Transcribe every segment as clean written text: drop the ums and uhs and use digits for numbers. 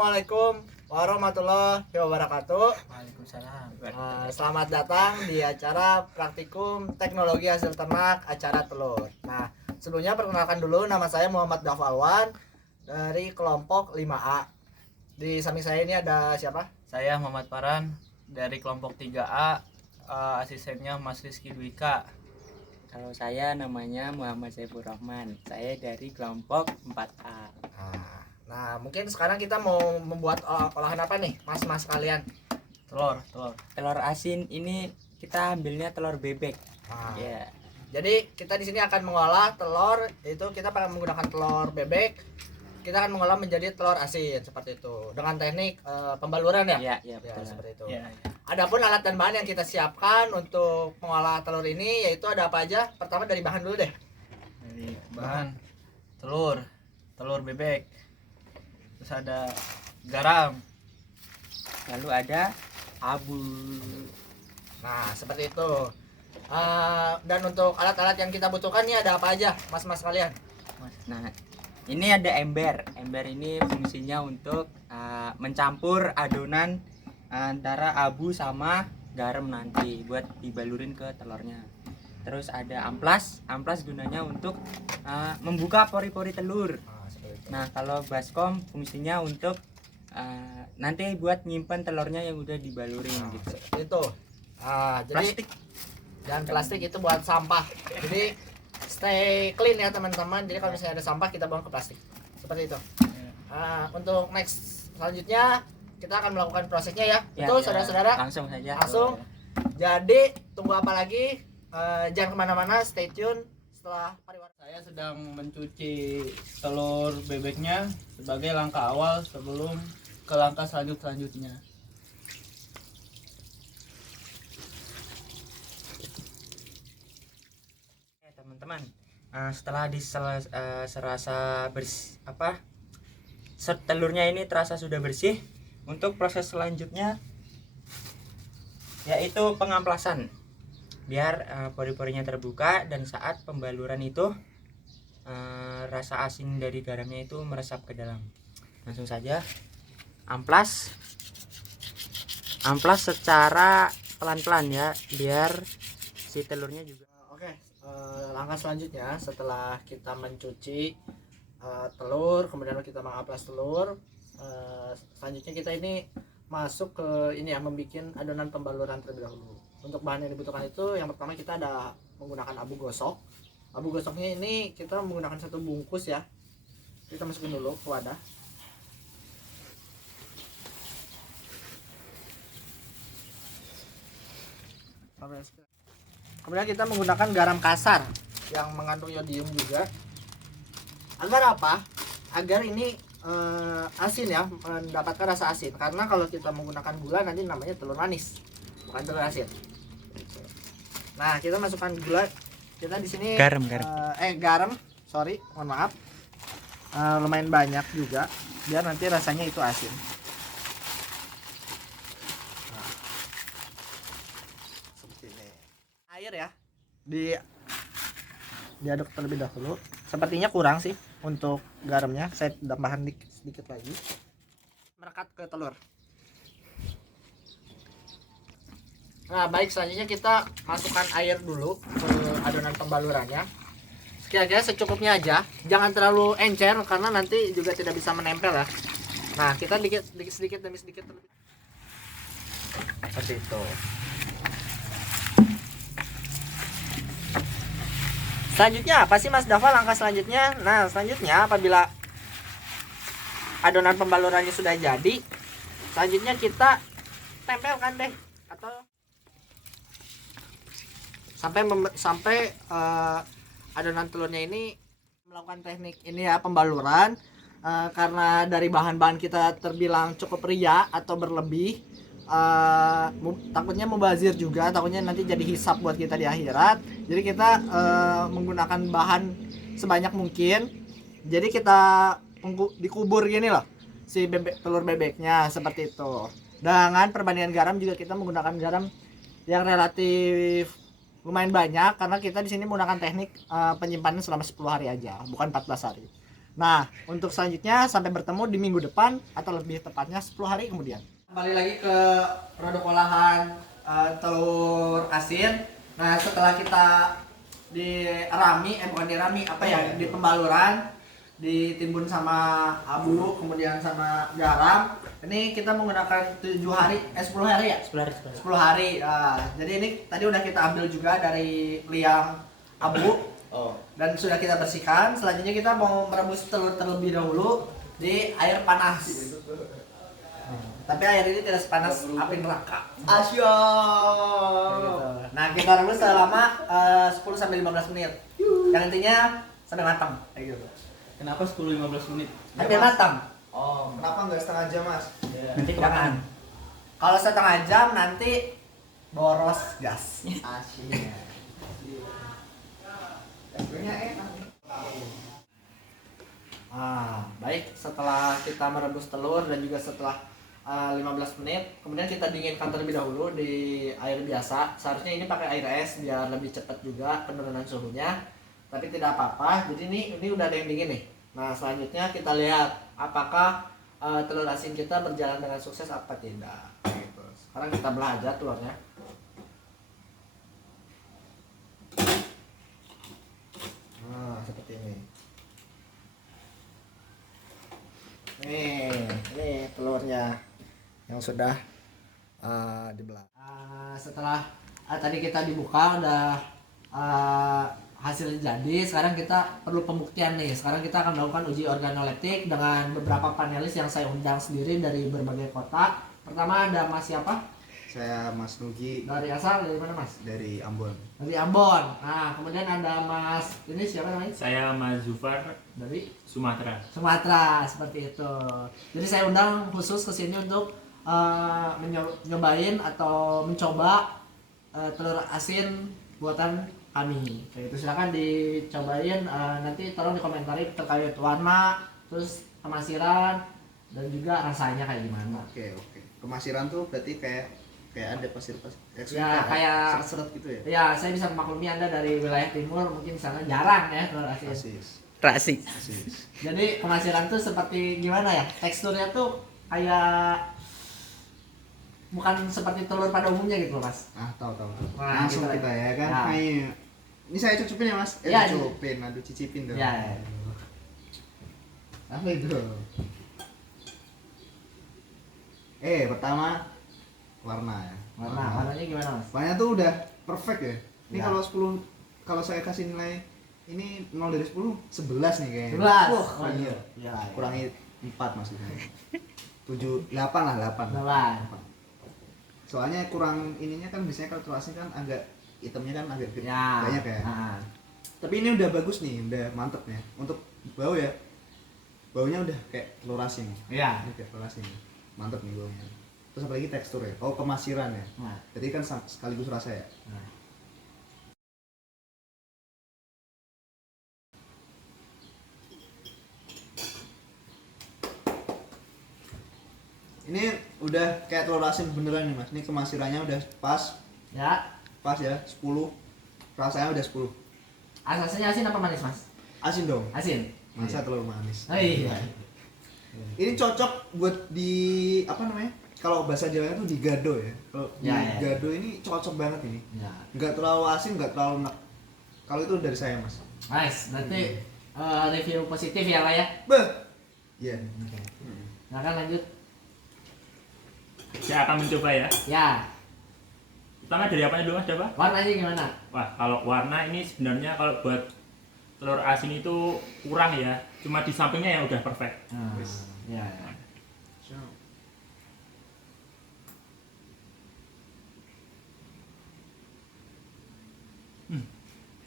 Assalamualaikum warahmatullahi wabarakatuh. Waalaikumsalam. Selamat datang di acara praktikum teknologi hasil ternak acara telur. Nah, sebelumnya perkenalkan dulu, nama saya Muhammad Dafalwan dari kelompok 5A. Di samping saya ini ada siapa? Saya Muhammad Farhan dari kelompok 3A, asistennya Mas Rizky Dwika. Kalau saya namanya Muhammad Saifur Rahman, saya dari kelompok 4A. Nah, mungkin sekarang kita mau membuat olahan apa nih, mas-mas kalian? Telur asin ini kita ambilnya telur bebek. Ya. Jadi kita di sini akan mengolah telur, itu kita akan menggunakan telur bebek. Kita akan mengolah menjadi telur asin seperti itu dengan teknik pembaluran ya. Iya, betul. Seperti itu. Ya. Adapun alat dan bahan yang kita siapkan untuk mengolah telur ini yaitu ada apa aja? Pertama dari bahan dulu deh. Dari bahan telur bebek. Terus ada garam. Lalu ada abu. Nah, seperti itu. Dan untuk alat-alat yang kita butuhkan nih ada apa aja, mas-mas kalian? Nah, ini ada ember. Ember ini fungsinya untuk mencampur adonan antara abu sama garam nanti buat dibalurin ke telurnya. Terus ada amplas. Amplas gunanya untuk membuka pori-pori telur. Nah, kalau baskom fungsinya untuk nanti buat nyimpan telurnya yang udah dibalurin gitu. Itu. Jadi Plastik. dan plastik itu buat sampah. Jadi stay clean ya teman-teman. Jadi kalau misalnya ada sampah kita buang ke plastik. Seperti itu. Untuk next selanjutnya kita akan melakukan prosesnya ya. Betul saudara-saudara? Langsung saja. Langsung. Jadi tunggu apa lagi? Jangan kemana-mana. Stay tune setelah pariwara. Saya sedang mencuci telur bebeknya sebagai langkah awal sebelum ke langkah selanjutnya. Teman-teman, setelah serasa bersih telurnya ini terasa sudah bersih, untuk proses selanjutnya yaitu pengamplasan biar pori-porinya terbuka dan saat pembaluran itu rasa asin dari garamnya itu meresap ke dalam. Langsung saja amplas secara pelan-pelan ya, biar si telurnya juga. Oke, langkah selanjutnya setelah kita mencuci telur, kemudian kita mengamplas telur, selanjutnya kita ini masuk ke ini ya, membuat adonan pembaluran terlebih dahulu. Untuk bahan yang dibutuhkan itu yang pertama kita ada menggunakan abu gosok. Abu gosoknya ini kita menggunakan satu bungkus ya. Kita masukin dulu ke wadah. Kemudian kita menggunakan garam kasar yang mengandung iodium juga. Agar apa? Agar ini asin ya, mendapatkan rasa asin. Karena kalau kita menggunakan gula nanti namanya telur manis, bukan telur asin. Nah, kita masukkan gula. Kita di sini garam, sorry, mohon maaf. Lumayan banyak juga biar nanti rasanya itu asin. Nah, seperti ini. Air ya. Diaduk terlebih dahulu. Sepertinya kurang sih untuk garamnya. Saya tambahkan sedikit lagi. Merekat ke telur. Nah, baik, selanjutnya kita masukkan air dulu ke adonan pembalurannya. Kira-kira secukupnya aja. Jangan terlalu encer karena nanti juga tidak bisa menempel ya. Nah, kita sedikit demi sedikit terlebih. Seperti itu. Selanjutnya apa sih Mas Dava langkah selanjutnya? Nah, selanjutnya apabila adonan pembalurannya sudah jadi, selanjutnya kita tempelkan deh atau sampai adonan telurnya ini melakukan teknik ini ya, pembaluran. Karena dari bahan-bahan kita terbilang cukup ria atau berlebih, takutnya mubazir juga, takutnya nanti jadi hisap buat kita di akhirat. Jadi kita menggunakan bahan sebanyak mungkin. Jadi kita dikubur gini loh si telur bebeknya seperti itu. Dengan perbandingan garam juga kita menggunakan garam yang relatif lumayan banyak karena kita di sini menggunakan teknik penyimpanan selama 10 hari aja, bukan 14 hari. Nah, untuk selanjutnya sampai bertemu di minggu depan atau lebih tepatnya 10 hari kemudian. Kembali lagi ke produk olahan telur asin. Nah, setelah kita bukan dirami, apa ya, di pembaluran, ditimbun sama abu, kemudian sama garam. Ini kita menggunakan 10 hari ya? 10 hari. Jadi ini tadi udah kita ambil juga dari liang abu. Dan sudah kita bersihkan. Selanjutnya kita mau merebus telur terlebih dahulu di air panas. Tapi air ini tidak sepanas api neraka. Asyik. Nah, kita rebus selama 10 sampai 15 menit. Yang intinya sampai matang kayak gitu. Kenapa 10-15 menit? Sampai matang. Oh, kenapa nggak setengah jam, Mas? Nanti kebakaran. Kalau setengah jam nanti boros gas. Asyik. Rasanya enak. Baik, setelah kita merebus telur dan juga setelah 15 menit, kemudian kita dinginkan terlebih dahulu di air biasa. Seharusnya ini pakai air es biar lebih cepat juga penurunan suhunya. Tapi tidak apa-apa. Jadi ini udah ada yang dingin nih. Nah, selanjutnya kita lihat apakah telur asin kita berjalan dengan sukses apa tidak. Gitu. Sekarang kita belah aja telurnya. Nah, seperti ini. Ini telurnya yang sudah dibelah. Setelah tadi kita dibuka udah hasil jadi, sekarang kita perlu pembuktian nih. Sekarang kita akan melakukan uji organoleptik dengan beberapa panelis yang saya undang sendiri dari berbagai kota. Pertama ada Mas siapa? Saya Mas Nugi Dari asal dari mana Mas? dari Ambon. Dari Ambon. Nah, kemudian ada Mas ini siapa namanya? Saya Mas Zufar Dari Sumatera. Sumatera, seperti itu. Jadi saya undang khusus ke sini untuk nyobain atau mencoba telur asin buatan kami. Kayak itu silakan dicobain, nanti tolong dikomentarin terkait warna, terus kemasiran dan juga rasanya kayak gimana. Oke. Kemasiran tuh berarti kayak ada pasir Ya, kayak seret gitu ya. Ya, saya bisa memaklumi Anda dari wilayah timur, mungkin di sana jarang ya telur asin. Rasis. Jadi kemasiran tuh seperti gimana ya? Teksturnya tuh kayak bukan seperti telur pada umumnya gitu loh, Mas. Tahu. Nah, Langsung gitu kita ya kan. Ya. Kayak ini saya cicipin ya, Mas. Ya, Cicipin, aduh cicipin dong. Ya. Apa itu? Pertama warna ya. Warnanya gimana, Mas? Warnanya tuh udah perfect ya. Ini Ya. kalau saya kasih nilai ini 0 dari 10, 11 nih kayaknya. 11. Wah, Oh, iya. Ya. Kurangi 4 maksudnya. 7, 8 lah, 8. 8. Soalnya kurang ininya kan biasanya kalau telur asin kan agak hitamnya kan agak Ya. banyak ya. Tapi ini udah bagus nih, udah mantep ya. Untuk bau ya. Baunya udah kayak telur asin. Iya. Ini kayak telur asin. Mantep nih baunya. Terus apalagi tekstur ya. Oh, kemasiran ya. Nah. Jadi kan sekaligus rasa ya. Ini udah kayak telur asin beneran nih, Mas. Ini kemasirannya udah pas. Ya. Pas ya, 10. Rasanya udah 10. Asasnya asin apa manis, Mas? Asin dong. Asin. Masa telur manis. Oh iya. Ini cocok buat di apa namanya? Kalau bahasa Jawanya tuh digado ya. Kalau Ya. digado ini cocok banget ini. Ya. Nggak terlalu asin, nggak terlalu enak. Kalau itu dari saya, Mas. Nice. Berarti review positif ya, Pak ya? Beh. Iya. Nah, kan lanjut. Saya akan mencoba ya. Ya. Pertama dari apanya dulu Mas, coba? Warnanya gimana? Wah, kalau warna ini sebenarnya kalau buat telur asin itu kurang ya. Cuma di sampingnya yang udah perfect. Ya.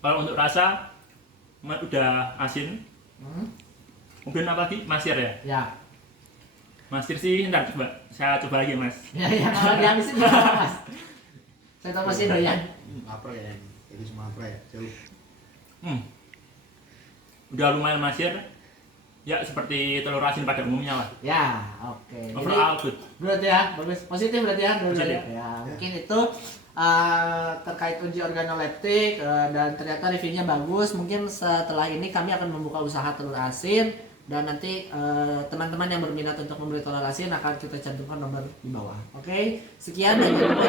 Kalau untuk rasa udah asin. Kemudian apa lagi? Masir ya. Ya. Masir sih ntar coba. Saya coba lagi, Mas. Ya, kalau dihabisin gimana, Mas? Saya tahu masih doyan. Lapar ya ini. Jadi Sumatera ya. Jauh. Udah lumayan masir. Ya seperti telur asin pada umumnya lah. Ya, oke. Overall good. Good ya, bagus. Positif berarti ya. Positif. Ya, mungkin itu terkait uji organoleptik dan ternyata reviewnya bagus. Mungkin setelah ini kami akan membuka usaha telur asin dan nanti teman-teman yang berminat untuk membeli telur asin akan kita cantumkan nomor di bawah. Oke, sekian dan jangan lupa